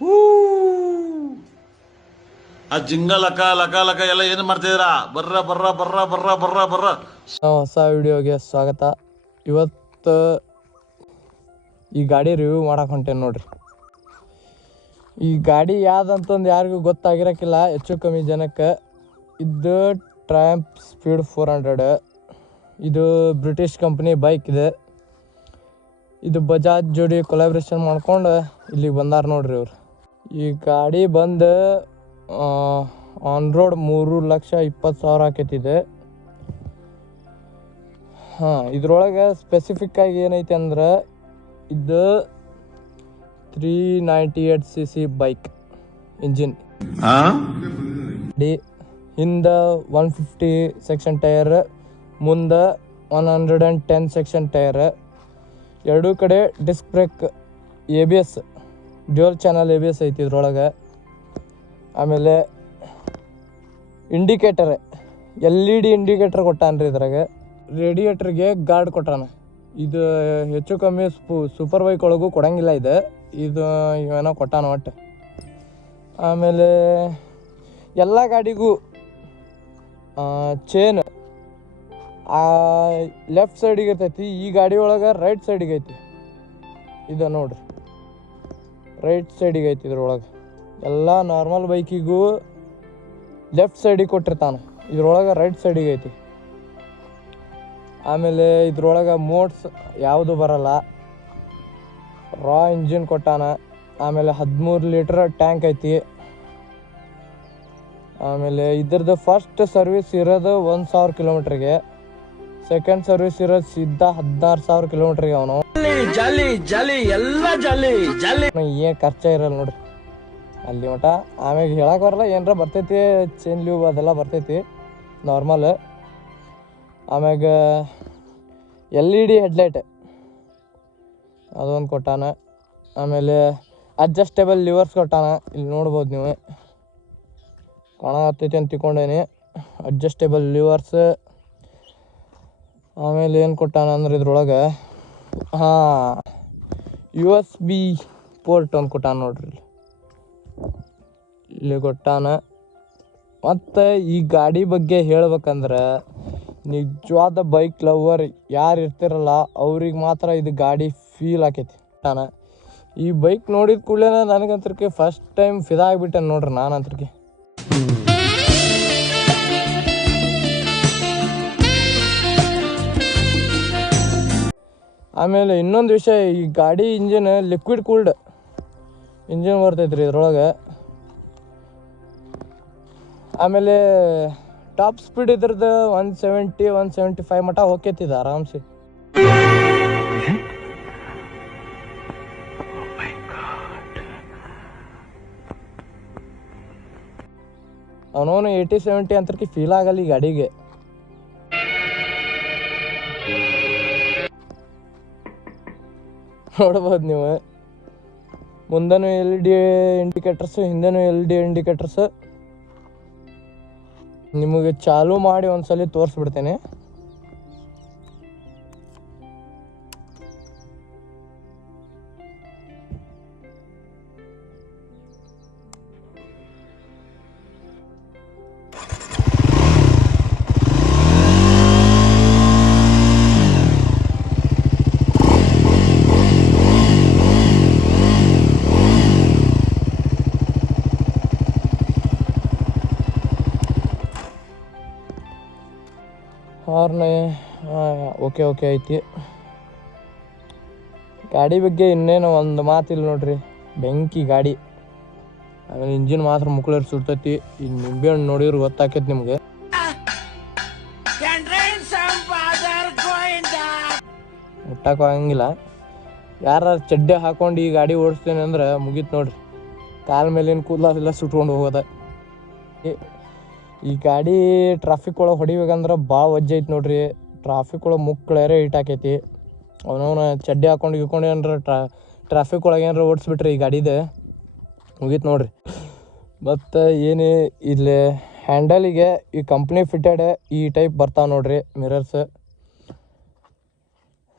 ಹೂ ಆ ಜಿಂಗ ಲಕ ಲಕ ಲಕ ಎಲ್ಲ ಏನು ಮಾಡ್ತಿದ್ದೀರಾ? ಬರ್ರ ಬರ್ರ ಬರ್ರ ಬರ್ರ ಬರ್ರ ಬರ್ರ. ಹೊಸ ವಿಡಿಯೋಗೆ ಸ್ವಾಗತ. ಇವತ್ತು ಈ ಗಾಡಿ ರಿವ್ಯೂ ಮಾಡಕ್ಕೆ ಹೊಂಟೇನೆ ನೋಡ್ರಿ. ಈ ಗಾಡಿ ಯಾವ್ದಂತಂದು ಯಾರಿಗೂ ಗೊತ್ತಾಗಿರಕ್ಕಿಲ್ಲ ಹೆಚ್ಚು ಕಮ್ಮಿ ಜನಕ್ಕೆ. ಇದು ಟ್ರಯಾಂಪ್ ಸ್ಪೀಡ್ 400. ಇದು ಬ್ರಿಟಿಷ್ ಕಂಪ್ನಿ ಬೈಕ್ ಇದೆ. ಇದು ಬಜಾಜ್ ಜೋಡಿ ಕೊಲಾಬ್ರೇಷನ್ ಮಾಡ್ಕೊಂಡು ಇಲ್ಲಿಗೆ ಬಂದಾರ ನೋಡ್ರಿ ಇವ್ರು. ಈ ಗಾಡಿ ಬಂದು ಆನ್ ರೋಡ್ 3,20,000 ಆಕೈತಿದೆ. ಇದ್ರೊಳಗೆ ಸ್ಪೆಸಿಫಿಕ್ಕಾಗಿ ಏನೈತೆ ಅಂದ್ರೆ ಇದು 398cc ಬೈಕ್ ಇಂಜಿನ್. ಹಿಂದೆ 150 ಸೆಕ್ಷನ್ ಟೈರ್, ಮುಂದೆ 110 ಸೆಕ್ಷನ್ ಟೈರ್. ಎರಡೂ ಕಡೆ disc brake, ABS dual channel ABS ಐತಿ ಇದ್ರೊಳಗೆ. ಆಮೇಲೆ ಇಂಡಿಕೇಟರ್ LED ಇಂಡಿಕೇಟರ್ ಕೊಟ್ಟಾನ್ರಿ ಇದ್ರಾಗ. ರೇಡಿಯೇಟ್ರಿಗೆ ಗಾರ್ಡ್ ಕೊಟ್ಟಾನ. ಇದು ಹೆಚ್ಚು ಕಮ್ಮಿ ಸೂಪರ್ ಬೈಕ್ ಒಳಗೂ ಕೊಡಂಗಿಲ್ಲ ಇದು ಇವೇನೋ ಕೊಟ್ಟಾನ ಒಟ್ಟು. ಆಮೇಲೆ ಎಲ್ಲ ಗಾಡಿಗೂ ಚೇನ್ ಲೆಫ್ಟ್ ಸೈಡಿಗೆ ಇರ್ತೈತಿ. ಈ ಗಾಡಿ ಒಳಗೆ ರೈಟ್ ಸೈಡಿಗೆ ಐತಿ. ಇದು ನೋಡ್ರಿ, ರೈಟ್ ಸೈಡಿಗೆ ಐತಿ. ಇದ್ರೊಳಗೆ ಎಲ್ಲ ನಾರ್ಮಲ್ ಬೈಕಿಗೂ ಲೆಫ್ಟ್ ಸೈಡಿಗೆ ಕೊಟ್ಟಿರ್ತಾನೆ, ಇದ್ರೊಳಗೆ ರೈಟ್ ಸೈಡಿಗೆ ಐತಿ. ಆಮೇಲೆ ಇದ್ರೊಳಗೆ ಮೋಡ್ಸ್ ಯಾವುದು ಬರಲ್ಲ. ರಾ ಇಂಜಿನ್ ಕೊಟ್ಟಾನ. ಆಮೇಲೆ 13 ಲೀಟ್ರ್ ಟ್ಯಾಂಕ್ ಐತಿ. ಆಮೇಲೆ ಇದ್ರದ್ದು ಫಸ್ಟ್ ಸರ್ವಿಸ್ ಇರೋದು 1,000 ಕಿಲೋಮೀಟ್ರಿಗೆ, ಸೆಕೆಂಡ್ ಸರ್ವಿಸ್ ಇರೋದು ಸಿದ್ಧ 16,000 ಕಿಲೋಮೀಟ್ರಿಗೆ. ಅವನು ಏನು ಖರ್ಚ ಇರಲ್ಲ ನೋಡ್ರಿ ಅಲ್ಲಿ ಮಟ. ಆಮ್ಯಾಗ ಹೇಳಕ್ಕೆ ಬರಲ್ಲ, ಏನರ ಬರ್ತೈತಿ ಚೇನ್ ಲೀವ್ ಅದೆಲ್ಲ ಬರ್ತೈತಿ ನಾರ್ಮಲ್. ಆಮ್ಯಾಗ LED ಹೆಡ್ಲೈಟ್ ಅದೊಂದು ಕೊಟ್ಟಾನ. ಆಮೇಲೆ ಅಡ್ಜಸ್ಟೇಬಲ್ ಲಿವರ್ಸ್ ಕೊಟ್ಟಾನ. ಇಲ್ಲಿ ನೋಡ್ಬೋದು ನೀವು, ಕಾಣತ್ತೈತಿ ಅಂತ ತಿಳ್ಕೊಂಡೇನಿ. Adjustable levers. ಆಮೇಲೆ ಏನು ಕೊಟ್ಟಾನ ಅಂದ್ರೆ ಇದ್ರೊಳಗೆ USB ಪೋರ್ಟ್ ಒಂದು ಕೊಟ್ಟಾನ ನೋಡ್ರಿ, ಇಲ್ಲಿ ಕೊಟ್ಟಾನ. ಮತ್ತು ಈ ಗಾಡಿ ಬಗ್ಗೆ ಹೇಳ್ಬೇಕಂದ್ರೆ ನಿಜವಾದ ಬೈಕ್ ಲವರ್ ಯಾರು ಇರ್ತಿರಲ್ಲ ಅವ್ರಿಗೆ ಮಾತ್ರ ಇದು ಗಾಡಿ ಫೀಲ್ ಆಕೈತಿ. ಈ ಬೈಕ್ ನೋಡಿದ ಕೂಡಲೇ ನನಗಂತರ್ಕೆ ಫಸ್ಟ್ ಟೈಮ್ ಫಿದಾ ಆಗಿಬಿಟ್ಟೆ ನೋಡ್ರಿ ನಾನಂತರ್ಕೆ. ಆಮೇಲೆ ಇನ್ನೊಂದು ವಿಷಯ, ಈ ಗಾಡಿ ಇಂಜಿನ್ ಲಿಕ್ವಿಡ್ ಕೂಲ್ಡ್ ಇಂಜಿನ್ ಬರ್ತೈತ್ರಿ ಇದ್ರೊಳಗೆ. ಆಮೇಲೆ ಟಾಪ್ ಸ್ಪೀಡ್ ಇದ್ರದ್ದು 170-175 ಮಟ ಹೋಗ್ತೈತಿದೆ ಆರಾಮ್ಸೆ. ಅವನವನು 80-70 ಅಂತರ್ಕಿ ಫೀಲ್ ಆಗಲ್ಲ ಈ ಗಾಡಿಗೆ. ನೋಡ್ಬೋದು ನೀವು, ಮುಂದೆನೂ LED ಇಂಡಿಕೇಟರ್ಸ್, ಹಿಂದೆನೂ LED ಇಂಡಿಕೇಟರ್ಸ್. ನಿಮಗೆ ಚಾಲೂ ಮಾಡಿ ಒಂದ್ಸಲಿ ತೋರಿಸ್ಬಿಡ್ತೇನೆ. ಹಾರ್ನ್ ಓಕೆ ಐತಿ. ಗಾಡಿ ಬಗ್ಗೆ ಇನ್ನೇನು ಒಂದು ಮಾತಿಲ್ಲ ನೋಡ್ರಿ, ಬೆಂಕಿ ಗಾಡಿ. ಆಮೇಲೆ ಇಂಜಿನ್ ಮಾತ್ರ ಮುಕ್ಕಳರ್ ಸುಡ್ತೈತಿ. ಈ ನಿಂಬೆಹಣ್ಣು ನೋಡಿದ್ರೆ ಗೊತ್ತಾಕೈತಿ ನಿಮ್ಗೆ. ಮುಟ್ಟಕ್ಕೆ ಆಗಂಗಿಲ್ಲ. ಯಾರು ಚಡ್ಡೆ ಹಾಕೊಂಡು ಈ ಗಾಡಿ ಓಡಿಸ್ತೇನೆ ಅಂದ್ರೆ ಮುಗೀತು ನೋಡ್ರಿ, ಕಾಲ ಮೇಲಿನ ಕೂದಲೆಲ್ಲ ಸುಟ್ಕೊಂಡು ಹೋಗೋದ. ಈ ಗಾಡಿ ಟ್ರಾಫಿಕ್ ಒಳಗೆ ಹೊಡಿಬೇಕಂದ್ರೆ ಭಾಳ ವಜ್ಜೆ ಐತಿ ನೋಡ್ರಿ. ಟ್ರಾಫಿಕ್ ಒಳಗೆ ಮುಕ್ಕಳೇರೆ ಹಿಟಾಕೈತಿ. ಅವನವನ ಚಡ್ಡಿ ಹಾಕೊಂಡು ಏನಾರ ಟ್ರಾಫಿಕ್ ಒಳಗೆ ಏನಾರ ಓಡಿಸ್ಬಿಟ್ರಿ ಈ ಗಾಡಿದೆ ಮುಗೀತು ನೋಡ್ರಿ. ಮತ್ತು ಏನು ಇಲ್ಲಿ ಹ್ಯಾಂಡಲಿಗೆ ಈ ಕಂಪ್ನಿ ಫಿಟೆಡ್ ಈ ಟೈಪ್ ಬರ್ತಾವೆ ನೋಡ್ರಿ ಮಿರರ್ಸ್.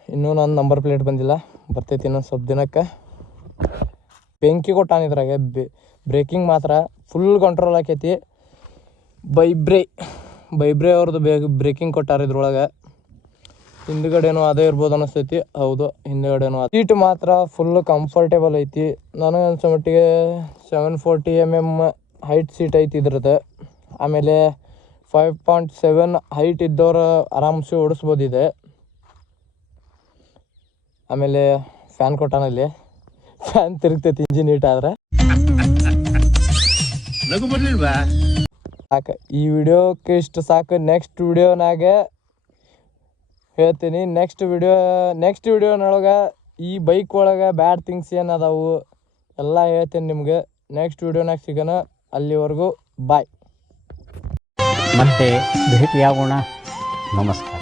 ಇನ್ನೂ ನನ್ನ ನಂಬರ್ ಪ್ಲೇಟ್ ಬಂದಿಲ್ಲ, ಬರ್ತೈತಿ ಇನ್ನೊಂದು ಸ್ವಲ್ಪ ದಿನಕ್ಕೆ. ಬೆಂಕಿ ಕೊಟ್ಟಾನ ಇದ್ರಾಗೆ. ಬ್ರೇಕಿಂಗ್ ಮಾತ್ರ ಫುಲ್ ಕಂಟ್ರೋಲ್ ಆಕೈತಿ. ಬೈಬ್ರೆ ಅವ್ರದ್ದು ಬ್ರೇಕಿಂಗ್ ಕೊಟ್ಟಾರ ಇದ್ರೊಳಗೆ. ಹಿಂದ್ಗಡೆನೂ ಅದೇ ಇರ್ಬೋದು ಅನಿಸ್ತೈತಿ. ಹೌದು, ಹಿಂದ್ಗಡೆನೂ ಸೀಟ್ ಮಾತ್ರ ಫುಲ್ ಕಂಫರ್ಟೇಬಲ್ ಐತಿ. ನನಗೆ ಅನ್ಸೋ ಮಟ್ಟಿಗೆ 740 mm ಹೈಟ್ ಸೀಟ್ ಐತಿ ಇದ್ರದ್ದು. ಆಮೇಲೆ 5.7 ಹೈಟ್ ಇದ್ದವ್ರು ಆರಾಮ್ಸೆ ಓಡಿಸ್ಬೋದಿದೆ. ಆಮೇಲೆ ಫ್ಯಾನ್ ಕೊಟ್ಟಾನಲ್ಲಿ, ಫ್ಯಾನ್ ತಿರುಗ್ತೈತಿ ಇಂಜಿನ್ ಹೀಟ್ ಆದ್ರೆ. ಸಾಕು, ಈ ವಿಡಿಯೋಕ್ಕೆ ಇಷ್ಟು ಸಾಕು. ನೆಕ್ಸ್ಟ್ ವಿಡಿಯೋನಾಗ ಹೇಳ್ತೀನಿ. ನೆಕ್ಸ್ಟ್ ವಿಡಿಯೋನೊಳಗೆ ಈ ಬೈಕ್ ಒಳಗೆ ಬ್ಯಾಡ್ ಥಿಂಗ್ಸ್ ಏನು ಅದಾವು ಎಲ್ಲ ಹೇಳ್ತೀನಿ ನಿಮ್ಗೆ. ನೆಕ್ಸ್ಟ್ ವಿಡಿಯೋನಾಗ ಸಿಗೋಣ. ಅಲ್ಲಿವರೆಗೂ ಬಾಯ್. ಮತ್ತೆ ಭೇಟಿಯಾಗೋಣ. ನಮಸ್ಕಾರ.